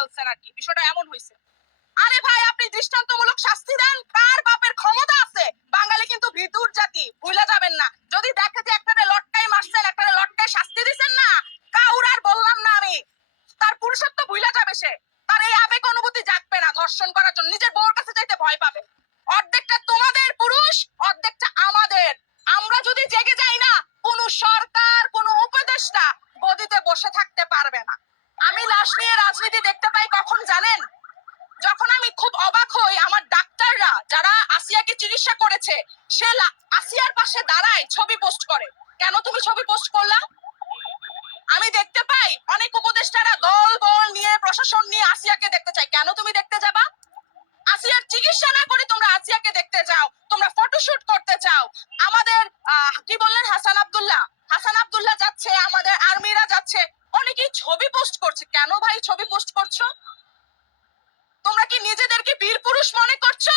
ফেলছেন আর কি, বিষয়টা এমন হয়েছে। আরে ভাই আপনি দৃষ্টান্তমূলক শাস্তি দেন, কার বাপের ক্ষমতা আছে? বাঙালি কিন্তু ভিতুর জাতি, ভুলে যাবেন না। যদি দেখে যে একটারে লটকাই মারছেন, একটারে লটকাই শাস্তি দিছেন না, কাউর আর বললাম না আমি, তার পুরুষত্ব ভুলে যাবে সে, তার এই আবেগ অনুভূতি জাগবে না ধর্ষণ করার জন্য, নিজের বউর কাছে যাইতে ভয় পাবে। অর্ধেকটা তোমাদের পুরুষ, অর্ধেকটা আমাদের। আমরা যদি জেগে যাই না, কোন সরকার কোন উপদেষ্টা গদিতে বসে থাকতে পারবে না। আমি লাশ নিয়ে রাজনীতি দেখতে পাই কখন জানেন? যখন আমি খুব অবাক হই, আমার ডাক্তাররা যারা আসিয়াকে চিকিৎসা করেছে, সে আসিয়ার পাশে দাঁড়ায় ছবি পোস্ট করে। কেন তুমি ছবি পোস্ট করলা? আমি দেখতে পাই অনেক উপদেষ্টারা দল বল নিয়ে, প্রশাসন নিয়ে আসিয়াকে দেখতে চাই। কেন তুমি দেখতে যাবা? আসিয়ার চিকিৎসা না করে তোমরা আসিয়াকে দেখতে যাও, তোমরা ফটোশুট করতে চাও। আমাদের কি বললেন, হাসান আব্দুল্লাহ যাচ্ছে, আমাদের আর্মিরা যাচ্ছে, অনেকেই ছবি পোস্ট করছে। কেন ভাই ছবি পোস্ট করছো? তোমরা কি নিজেদেরকে বীর পুরুষ মনে করছো?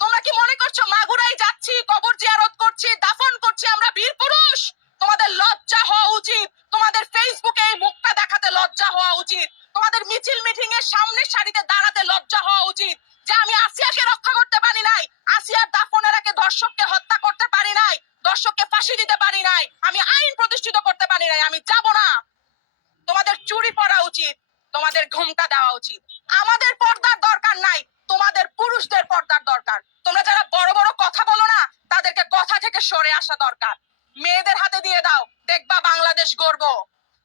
তোমরা কি মনে করছো মাগুরাই যাচ্ছি, কবর জিয়ারত করছি, দাফন করছি, আমরা বীর পুরুষ? তোমাদের লজ্জা হওয়া উচিত, তোমাদের ফেসবুকে এই মুখটা দেখাতে লজ্জা হওয়া উচিত, তোমাদের মিছিল মিটিং এর সামনের সারিতে দাঁড়াতে লজ্জা হওয়া উচিত যে আমি আসিয়াকে রক্ষা করতে পারি নাই, আসিয়ার দাফনের আগে দর্শককে হত্যা করতে পারি নাই, দর্শককে ফাঁসি দিতে পারি নাই, আমি আইন প্রতিষ্ঠিত করতে পারি নাই, আমি যাব না। তোমাদের চুরি পরা উচিত, তোমাদের ঘুমটা দেওয়া উচিত। আমাদের পর্দার দরকার নাই, তোমাদের পুরুষদের পর্দার দরকার। তোমরা যারা বড় বড় কথা বলো না, তাদেরকে কথা থেকে সরে আসা দরকার। মেয়েদের হাতে দিয়ে দাও, দেখবা বাংলাদেশ গর্ব।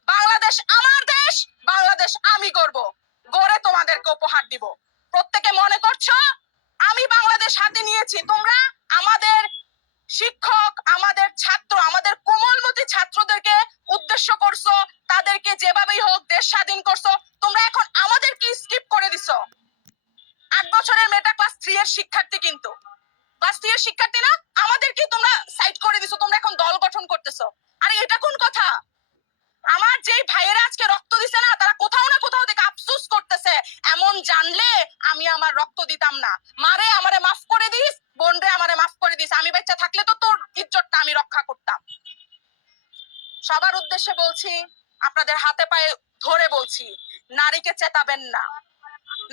বাংলাদেশ আমার দেশ, বাংলাদেশ আমি গর্ব গড়ে তোমাদেরকে উপহার দিব। প্রত্যেকে মনে করছো আমি বাংলাদেশ হাতে নিয়েছি, তোমরা আমাদের শিক্ষক, আমাদের ছাত্র, আমাদের কোমলমতি ছাত্রদেরকে উদ্দেশ্য করছো, তাদেরকে যেভাবেই হোক দেশ স্বাধীন করছো। তোমরা এখন আমাদেরকে স্কিপ করে দিছো। 8 বছরের মেয়েটা ক্লাস 3 এর শিক্ষার্থী, কিন্তু ক্লাস 3 এর শিক্ষার্থী না, আমাদেরকে তোমরা সাইড করে দিছো, তোমরা এখন দল গঠন করতেছো। আরে এটা কোন কথা? আমার যেই ভাইয়েরা আজকে রক্ত দিছে না, তারা কোথাও না কোথাও থেকে আফসোস করতেছে, এমন জানলে আমি আমার রক্ত দিতাম না। মারে আমারে মাফ করে দিস, বোন রে আমারে মাফ করে দিস, আমি বাচ্চা থাকলে তো তোর ইজ্জতটা আমি রক্ষা করতাম। সবার উদ্দেশ্যে বলছি, আপনাদের হাতে পায়ে ধরে বলছি, নারীকে চেতাবেন না।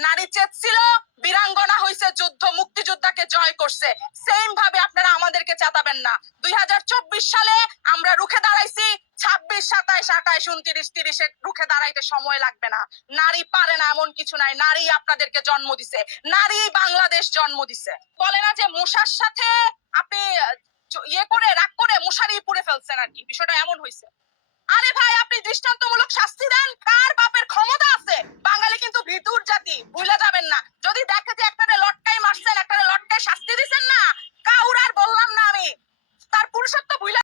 নারী চেতছিল, বীরাঙ্গনা হইছে, যুদ্ধ মুক্তিযোদ্ধাকে জয় করছে, সেম ভাবে আপনারা আমাদেরকে চেতাবেন না। 2024 সালে আমরা রুখে দাঁড়াইছি, 26, 27, 28, 29, 30 রুখে দাঁড়াইতে সময় লাগবে না। নারী পারে না এমন কিছু নাই, নারী আপনাদেরকে জন্ম দিছে, নারী বাংলাদেশ জন্ম দিছে। বলে না যে মশার সাথে আপনি ইয়ে করে রাগ করে মশারি পুড়ে ফেলছেন আর কি, বিষয়টা এমন হয়েছে। আরে ভাই আপনি দৃষ্টান্তমূলক শাস্তি দেন, কার বাপের ক্ষমতা আছে? বাঙালি কিন্তু ভিতুর জাতি, ভুলে যাবেন না। যদি দেখেন